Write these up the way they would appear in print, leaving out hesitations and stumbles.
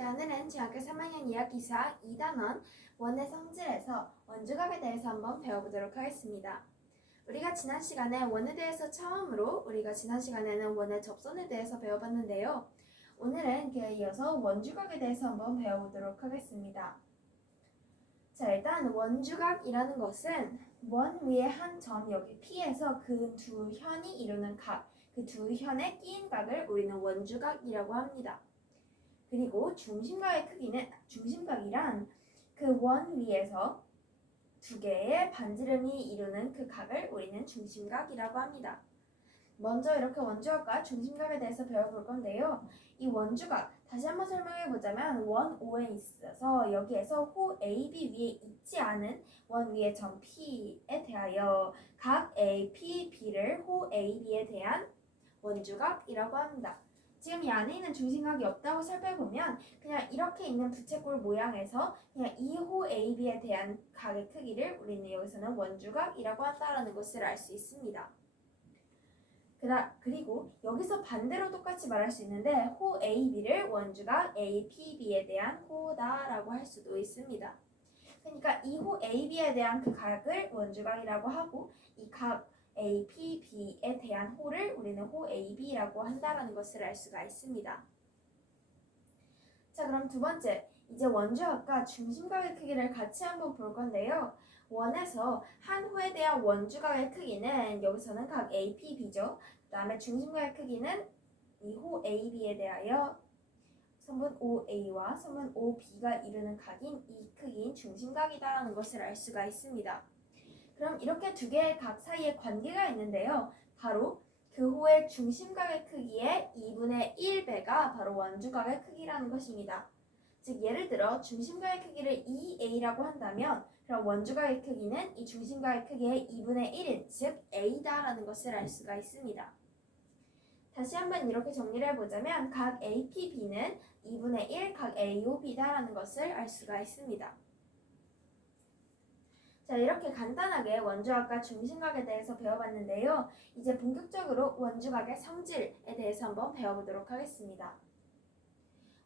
자, 오늘은 중학교 3학년 2학기 2사 2단원 원의 성질에서 원주각에 대해서 한번 배워보도록 하겠습니다. 우리가 지난 시간에 원에 대해서 처음으로 지난 시간에는 원의 접선에 대해서 배워봤는데요. 오늘은 그에 이어서 원주각에 대해서 한번 배워보도록 하겠습니다. 자, 일단 원주각이라는 것은 원 위에 한 점 여기 P에서 그 두 현이 이루는 각, 그 두 현에 끼인 각을 우리는 원주각이라고 합니다. 그리고 중심각의 크기는, 중심각이란 그 원 위에서 두 개의 반지름이 이루는 그 각을 우리는 중심각이라고 합니다. 먼저 이렇게 원주각과 중심각에 대해서 배워볼 건데요. 이 원주각, 다시 한번 설명해보자면 원 O에 있어서 여기에서 호 AB 위에 있지 않은 원 위의 점 P에 대하여 각 A, P, B를 호 AB에 대한 원주각이라고 합니다. 지금 이 안에 있는 중심각이 없다고 살펴보면 그냥 이렇게 있는 부채꼴 모양에서 그냥 이 호 AB에 대한 각의 크기를 우리는 여기서는 원주각이라고 한다는 것을 알 수 있습니다. 그리고 여기서 반대로 똑같이 말할 수 있는데 호 AB를 원주각 APB에 대한 호다라고 할 수도 있습니다. 그러니까 이 호 AB에 대한 그 각을 원주각이라고 하고 이 각 APB에 대한 호를 우리는 호 AB라고 한다는 것을 알 수가 있습니다. 자, 그럼 두 번째, 이제 원주각과 중심각의 크기를 같이 한번 볼 건데요. 원에서 한 호에 대한 원주각의 크기는 여기서는 각 APB죠. 그 다음에 중심각의 크기는 이 호 AB에 대하여 선분 OA와 선분 OB가 이루는 각인 이 크기인 중심각이다라는 것을 알 수가 있습니다. 그럼 이렇게 두 개의 각 사이에 관계가 있는데요. 바로 그 호의 중심각의 크기의 2분의 1배가 바로 원주각의 크기라는 것입니다. 즉 예를 들어 중심각의 크기를 2a라고 한다면 그럼 원주각의 크기는 이 중심각의 크기의 2분의 1인 즉 a다라는 것을 알 수가 있습니다. 다시 한번 이렇게 정리를 해보자면 각 APB는 2분의 1 각 AOB다라는 것을 알 수가 있습니다. 자, 이렇게 간단하게 원주각과 중심각에 대해서 배워봤는데요. 이제 본격적으로 원주각의 성질에 대해서 한번 배워보도록 하겠습니다.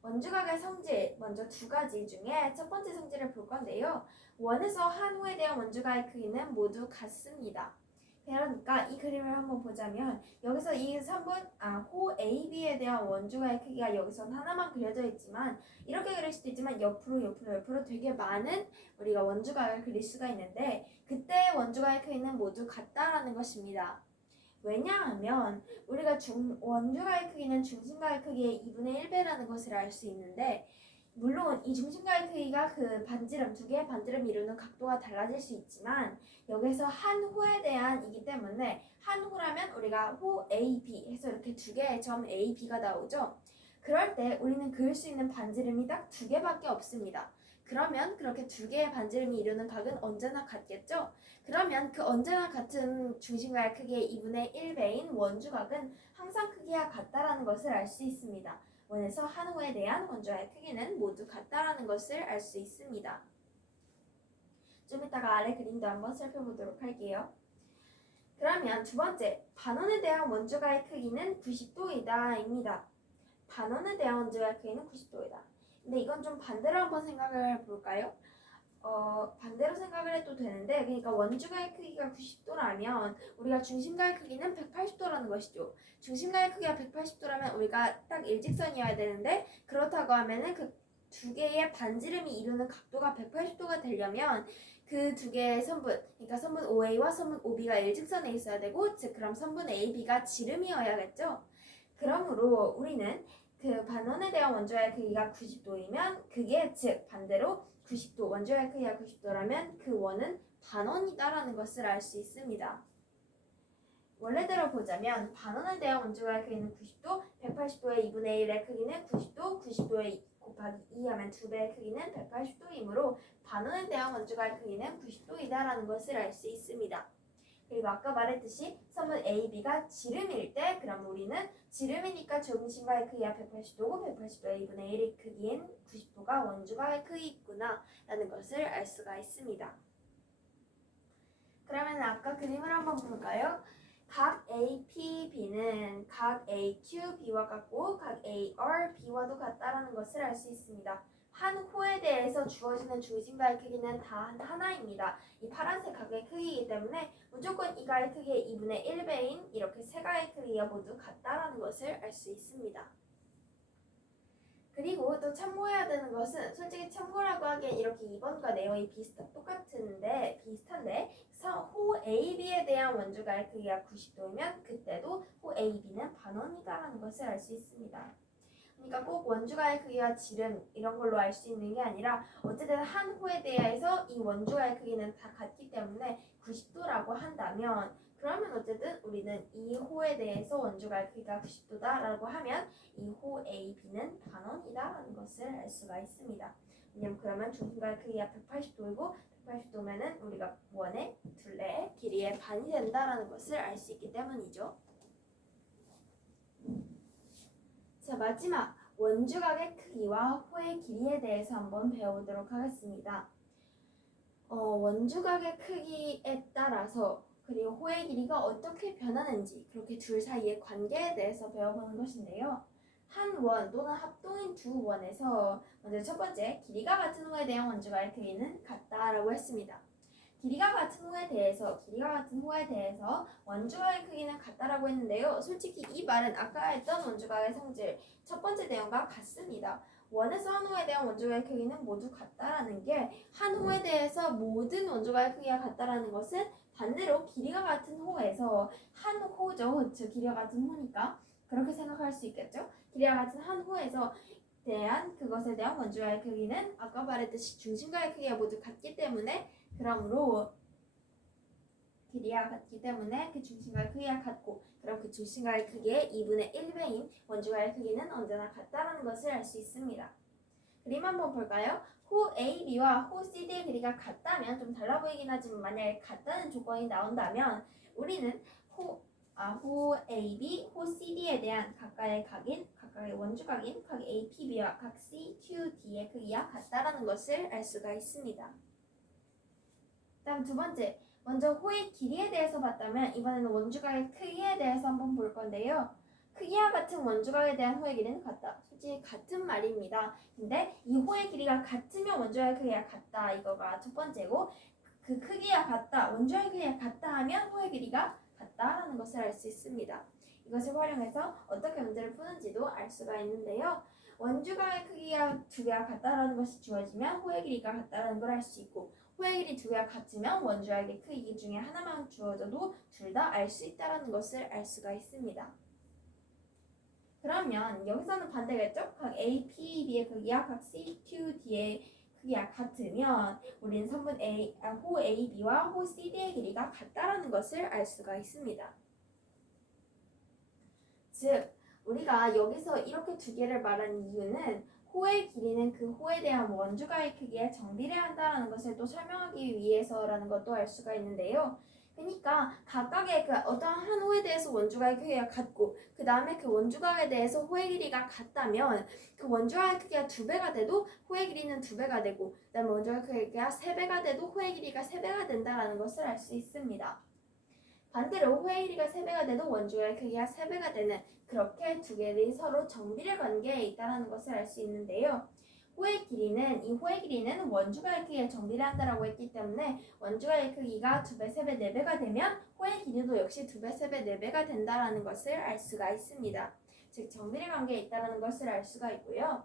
원주각의 성질, 먼저 두 가지 중에 첫 번째 성질을 볼 건데요. 원에서 한 호에 대한 원주각의 크기는 모두 같습니다. 그러니까 이 그림을 한번 보자면 여기서 이 선분 호 AB에 대한 원주각의 크기가 여기선 하나만 그려져 있지만 이렇게 그릴 수도 있지만 옆으로 되게 많은 우리가 원주각을 그릴 수가 있는데 그때 원주각의 크기는 모두 같다라는 것입니다. 왜냐하면 우리가 원주각의 크기는 중심각의 크기의 2분의 1배라는 것을 알 수 있는데 물론 이 중심각의 크기가 그 반지름, 두 개의 반지름이 이루는 각도가 달라질 수 있지만 여기서 한 호에 대한 이기 때문에 한 호라면 우리가 호 AB 해서 이렇게 두 개의 점 AB가 나오죠. 그럴 때 우리는 그을 수 있는 반지름이 딱 두 개밖에 없습니다. 그러면 그렇게 두 개의 반지름이 이루는 각은 언제나 같겠죠? 그러면 그 언제나 같은 중심각의 크기의 2분의 1배인 원주각은 항상 크기가 같다라는 것을 알 수 있습니다. 원에서 한 호에 대한 원주각의 크기는 모두 같다라는 것을 알 수 있습니다. 좀 이따가 아래 그림도 한번 살펴보도록 할게요. 그러면 두 번째, 반원에 대한 원주각의 크기는 90도이다 입니다. 반원에 대한 원주각의 크기는 90도이다. 근데 이건 좀 반대로 한번 생각을 해볼까요? 반대로 생각을 해도 되는데 그러니까 원주각의 크기가 90도라면 우리가 중심각의 크기는 180도라는 것이죠. 중심각의 크기가 180도라면 우리가 딱 일직선이어야 되는데 그렇다고 하면은 그 두 개의 반지름이 이루는 각도가 180도가 되려면 그 두 개의 선분, 그러니까 선분 OA와 선분 OB가 일직선에 있어야 되고 즉 그럼 선분 AB가 지름이어야겠죠. 그러므로 우리는 그 반원에 대한 원주각의 크기가 90도이면 그게 즉 반대로 90도, 원주각의 크기가 90도라면 그 원은 반원이다라는 것을 알 수 있습니다. 원래대로 보자면 반원에 대한 원주각의 크기는 90도, 180도의 2분의 1의 크기는 90도, 90도의 곱하기 2 하면 2배의 크기는 180도이므로 반원에 대한 원주각의 크기는 90도이다라는 것을 알 수 있습니다. 그리고 아까 말했듯이 선분 AB가 지름일 때 그럼 우리는 지름이니까 중심각의 크기가 180도고 180도의 2분의 1의 크기인 90도가 원주각의 크기구나 라는 것을 알 수가 있습니다. 그러면 아까 그림을 한번 볼까요? 각 APB는 각 AQB와 같고 각 ARB와도 같다라는 것을 알 수 있습니다. 한 호에 대해서 주어지는 중심가의 크기는 단 하나입니다. 이 파란색 각의 크기이기 때문에 무조건 이 가의 크기의 2분의 1배인 이렇게 세 가의 크기가 모두 같다라는 것을 알 수 있습니다. 그리고 또 참고해야 되는 것은 솔직히 참고라고 하기엔 이렇게 2번과 내용이 비슷한데 호 AB에 대한 원주가의 크기가 90도이면 그때도 호 AB는 반원이다라는 것을 알 수 있습니다. 그러니까 꼭 원주가의 크기가 지름 이런 걸로 알 수 있는 게 아니라 어쨌든 한 호에 대해서 이 원주가의 크기는 다 같기 때문에 90도라고 한다면 그러면 어쨌든 우리는 이 호에 대해서 원주가의 크기가 90도다라고 하면 이 호 AB는 반원이다라는 것을 알 수가 있습니다. 왜냐면 그러면 중심가의 크기가 180도이고 180도면은 우리가 원의 둘레의 길이의 반이 된다라는 것을 알 수 있기 때문이죠. 자, 마지막 원주각의 크기와 호의 길이에 대해서 한번 배워보도록 하겠습니다. 원주각의 크기에 따라서 그리고 호의 길이가 어떻게 변하는지 그렇게 둘 사이의 관계에 대해서 배워보는 것인데요. 한 원 또는 합동인 두 원에서 먼저 첫 번째 길이가 같은 호에 대한 원주각의 크기는 같다라고 했습니다. 길이가 같은 호에 대해서 원주각의 크기는 같다라고 했는데요. 솔직히 이 말은 아까 했던 원주각의 성질 첫 번째 내용과 같습니다. 원에서 한 호에 대한 원주각의 크기는 모두 같다라는 게 한 호에 대해서 모든 원주각의 크기가 같다라는 것은 반대로 길이가 같은 호에서 한 호죠. 즉 길이가 같은 호니까 그렇게 생각할 수 있겠죠. 길이가 같은 한 호에서 그것에 대한 원주각의 크기는 아까 말했듯이 중심각의 크기가 모두 같기 때문에 그러므로 길이가 같기 때문에 그 중심각의 크기가 같고 그럼 그 중심각의 크기의 2분의 1배인 원주각의 크기는 언제나 같다는 것을 알 수 있습니다. 그림 한번 볼까요? 호 AB와 호 CD의 길이가 같다면 좀 달라 보이긴 하지만 만약에 같다는 조건이 나온다면 우리는 호 AB, 호 CD에 대한 각각의 원주각인 각 APB와 각 CQD의 크기가 같다라는 것을 알 수가 있습니다. 다음 두 번째, 먼저 호의 길이에 대해서 봤다면 이번에는 원주각의 크기에 대해서 한번 볼 건데요. 크기와 같은 원주각에 대한 호의 길이는 같다. 솔직히 같은 말입니다. 근데 이 호의 길이가 같으면 원주각의 크기가 같다. 이거가 첫 번째고 그 크기가 같다. 원주각의 크기가 같다 하면 호의 길이가 같다라는 것을 알 수 있습니다. 이것을 활용해서 어떻게 문제를 푸는지도 알 수가 있는데요. 원주각의 크기가 두 개가 같다라는 것이 주어지면 호의 길이가 같다라는 걸 알 수 있고 호의 길이 두 개가 같으면 원주각의 크기 중에 하나만 주어져도 둘 다 알 수 있다는 것을 알 수가 있습니다. 그러면 여기서는 반대겠죠? 각 APB의 크기와 각 CQD의 크기가 같으면 우리는 호 AB와 호 CD의 길이가 같다라는 것을 알 수가 있습니다. 즉, 우리가 여기서 이렇게 두 개를 말하는 이유는 호의 길이는 그 호에 대한 원주각의 크기에 정비례한다는 것을 또 설명하기 위해서라는 것도 알 수가 있는데요. 그러니까 각각의 그 어떠한 한 호에 대해서 원주각의 크기가 같고 그 다음에 그 원주각에 대해서 호의 길이가 같다면 그 원주각의 크기가 2배가 돼도 호의 길이는 2배가 되고 그 다음에 원주각의 크기가 3배가 돼도 호의 길이가 3배가 된다는 것을 알 수 있습니다. 반대로 호의 길이가 3배가 돼도 원주각의 크기가 3배가 되는 그렇게 두 개들이 서로 정비례 관계에 있다는 것을 알 수 있는데요. 호의 길이는 원주각의 크기에 정비례한다라고 했기 때문에 원주각의 크기가 2배, 3배, 4배가 되면 호의 길이도 역시 2배, 3배, 4배가 된다는 것을 알 수가 있습니다. 즉 정비례 관계에 있다는 것을 알 수가 있고요.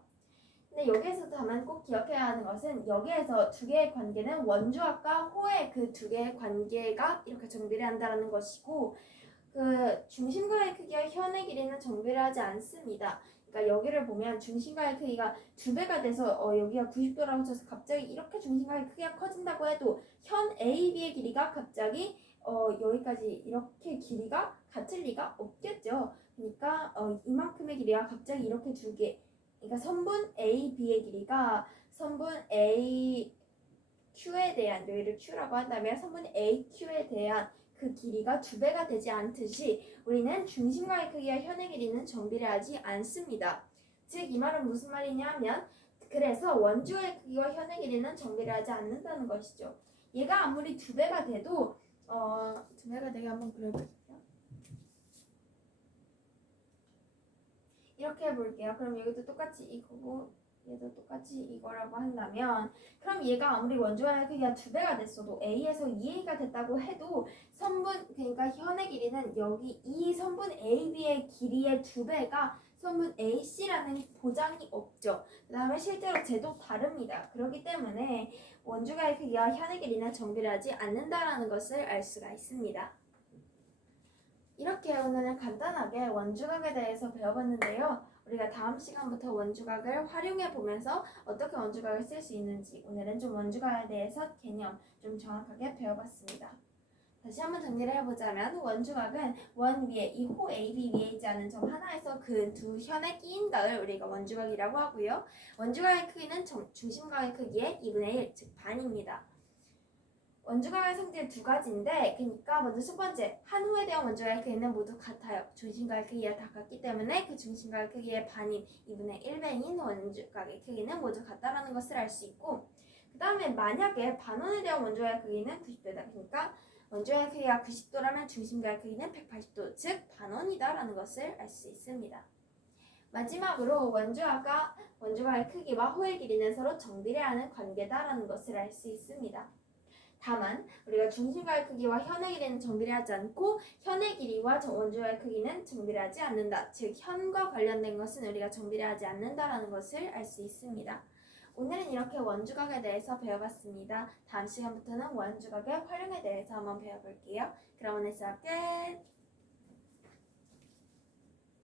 근데 여기에서 다만 꼭 기억해야 하는 것은 여기에서 두 개의 관계는 원주각과 호의 그 두 개의 관계가 이렇게 정비례한다는 것이고 그 중심가의 크기와 현의 길이는 정비례하지 않습니다. 그러니까 여기를 보면 중심가의 크기가 2배가 돼서 여기가 90도라고 쳐서 갑자기 이렇게 중심가의 크기가 커진다고 해도 현 AB의 길이가 갑자기 여기까지 이렇게 길이가 같을 리가 없겠죠. 그러니까 이만큼의 길이가 갑자기 이렇게 두 개 그러니까 선분 AB의 길이가 선분 AQ에 대한 여기를 Q라고 한다면 선분 AQ에 대한 그 길이가 2배가 되지 않듯이 우리는 중심과의 크기와 현의 길이는 정비례하지 않습니다. 즉 이 말은 무슨 말이냐 하면 그래서 원주의 크기와 현의 길이는 정비례하지 않는다는 것이죠. 얘가 아무리 2배가 돼도 2배가 되게 한번 그려볼게요. 이렇게 해볼게요. 그럼 여기도 똑같이 이거고 얘도 똑같이 이거라고 한다면 그럼 얘가 아무리 원주각의 크기가 2배가 됐어도 A에서 2A가 됐다고 해도 선분 그러니까 현의 길이는 여기 이 선분 AB의 길이의 2배가 선분 AC라는 보장이 없죠. 그 다음에 실제로 쟤도 다릅니다. 그렇기 때문에 원주각의 크기와 현의 길이는 정비례하지 않는다라는 것을 알 수가 있습니다. 이렇게 오늘은 간단하게 원주각에 대해서 배워봤는데요. 우리가 다음 시간부터 원주각을 활용해 보면서 어떻게 원주각을 쓸 수 있는지 오늘은 좀 원주각에 대해서 개념 좀 정확하게 배워봤습니다. 다시 한번 정리를 해보자면 원주각은 원 위에 이 호 AB 위에 있지 않은 점 하나에서 그 두 현에 끼인 각을 우리가 원주각이라고 하고요. 원주각의 크기는 중심각의 크기의 2분의 1, 즉 반입니다. 원주각의 성질 2가지인데 그러니까 먼저 첫 번째 한 호에 대한 원주각의 크기는 모두 같아요. 중심각의 크기가 다 같기 때문에 그 중심각의 크기의 반인 2분의 1배인 원주각의 크기는 모두 같다라는 것을 알 수 있고 그 다음에 만약에 반원에 대한 원주각의 크기는 90도다. 그러니까 원주각의 크기가 90도라면 중심각의 크기는 180도, 즉 반원이다라는 것을 알 수 있습니다. 마지막으로 원주각의 크기와 호의 길이는 서로 정비례하는 관계다라는 것을 알 수 있습니다. 다만 우리가 중심각의 크기와 현의 길이는 정비례하지 않고 현의 길이와 원주각의 크기는 정비례하지 않는다. 즉 현과 관련된 것은 우리가 정비례하지 않는다라는 것을 알 수 있습니다. 오늘은 이렇게 원주각에 대해서 배워봤습니다. 다음 시간부터는 원주각의 활용에 대해서 한번 배워볼게요. 그럼 오늘 수업 끝!